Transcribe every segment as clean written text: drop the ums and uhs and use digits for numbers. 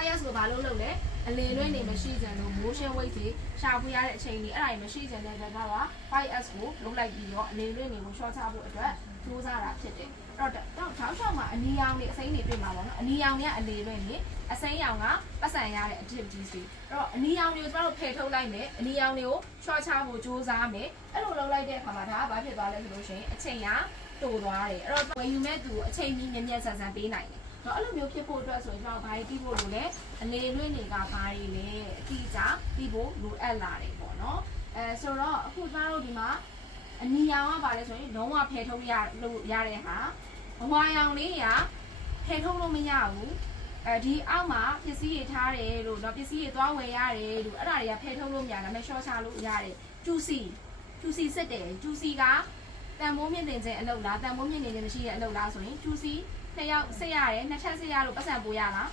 5S ကိုဘာလို့လုပ်လဲအလေလွင့်နေမရှိကြလို့ motion weight တွေရှာဖွေရတဲ့အချိန်တွေအဲ့ဒါတွေမရှိကြတဲ့အတွက်တော့ 5S ကိုလုပ်လိုက်ပြီးတော့အလေလွင့်တွေကို short ချဖို့အတွက်စူးစမ်းတာဖြစ်တယ်အဲ့တော့တောက်ချောင်းမှာအနီရောင်တွေအစိမ်းတွေတွေ့မှာပေါ့နော်အနီရောင်တွေကအလေလွင့်နေအစိမ်းရောင်ကပတ်စံရတဲ့ activities တွေအဲ့တော့အနီရောင်တွေကိုကျွန်တော်တို့ဖယ်ထုတ်လိုက်မယ်အနီရောင်တွေကို short ချဖို့စူးစမ်းမယ်အဲ့လိုလုပ်လိုက်တဲ့အခါမှာဒါကဘာဖြစ်သွားလဲဆိုလို့ရှိရင်အချိန်ကတိုးသွားတယ်အဲ့တော့ဝယ်ယူမဲ့သူအချိန်ကြီးမြဲမြဲဆန်ဆန်ပေးနိုင်တယ်တော့အဲ့လိုမျိုးဖြစ်ဖို့အတွက်ဆိုရင်ကျွန်တော်ဘာတွေပြီးဖို့လိုလဲအလေလွင့်တွေကဘာတွေလဲအတိအကျပြီးဖို့လိုအပ်လာတယ်ပေါ့နော်ဆိုတော့အခုကျွန်တော်တို့ဒီမှာအနီရောင်ကဘာလဲဆိုရင်လုံးဝဖယ်ထုတ်ရလို့ရတဲ့ဟာအဝါရောင်လေးကဖယ်ထုတ်လို့မရဘူးဒီအောက်မှာပစ္စည်းတွေထားတယ်လို့တော့ပစ္စည်းတွေသွားဝယ်ရတယ်လို့အဲ့ဒါတွေကဖယ်ထုတ်လို့မရဒါပေမဲ့ short ချလို့ရတယ်ကျူစီစစ်တယ်ကျူစီကတန်မိုးမြင့်တင်ခြင်းအလုပ်လားတန်မိုးမြင့်နေခြင်းမရှိတဲ့အလုပ်လားဆိုရင်ကျူစီနှစ်ယောက်စစ်ရတယ်နှစ်ချက်စစ်ရလို့ပတ်စံပိုးရလား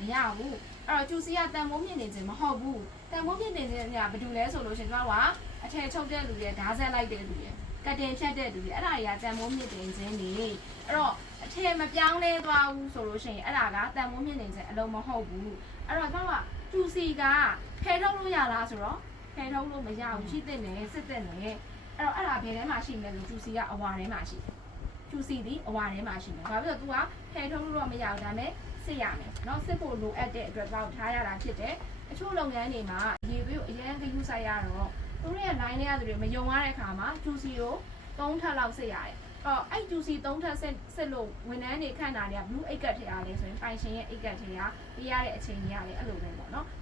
မရဘူးအဲ့တော့ကျူစီကတန်မိုးမြင့်နေခြင်းမဟုတ်ဘူးတန်မိုးမြင့်တင်ခြင်းကဘာတူလဲဆိုလို့ရှင်ကျွန်တော်ကအထည်ချုပ်တဲ့လူတွေဓာတ်ဆက်လိုက်တဲ့လူတွေကတင်ဖြတ်တဲ့လူတွေအဲ့ဒါတွေကတန်မိုးမြင့်တင်ခြင်းနေအဲ့တော့အထည်မပြောင်းလဲသွားဘူးဆိုလို့ရှိရင်အဲ့ဒါကတန်မိုးမြင့်နေခြင်းအလုံးမဟုတ်ဘူးအဲ့တော့ကျွန်တော်ကကျူစီကဖယ်ထုတ်လို့ရလားဆိုတော့ဖယ်ထုတ်လို့မရဘူးရှိတဲ့နယ်စစ်တဲ့နယ်အဲ့တော့အဲ့ဒါဘယ်ထဲမှာရှိလဲလို့ကျူစီကအဝါထဲမှာရှိတယ်ကျူစီဒီအဝါထဲမှာရှိတယ်။ဘာဖြစ်လို့ तू ကဖယ်ထုတ်လို့တော့မရဘူးဒါပေမဲ့စစ်ရမယ်။နော်စစ်ဖို့လိုအပ်တဲ့အတွက်တော့ထားရတာဖြစ်တယ်။အချို့လုပ်ငန်းတွေမှာရေသွေးကိုအရင်ကယူဆိုင်ရတော့သူတို့ရဲ့ line တွေကသူတွေမယုံရတဲ့အခါမှာကျူစီကို3ထပ်လောက်စစ်ရတယ်။အဲ့ကျူစီ3ထပ်စစ်လို့ဝန်ထမ်းတွေခန့်တာတွေက blue အိတ်ကတ်ထည့်ရလဲဆိုရင်ပိုင်ရှင်ရဲ့အိတ်ကတ်ထည့်ရပေးရတဲ့အချိန်ကြီးရတယ်အဲ့လိုပဲပေါ့နော်။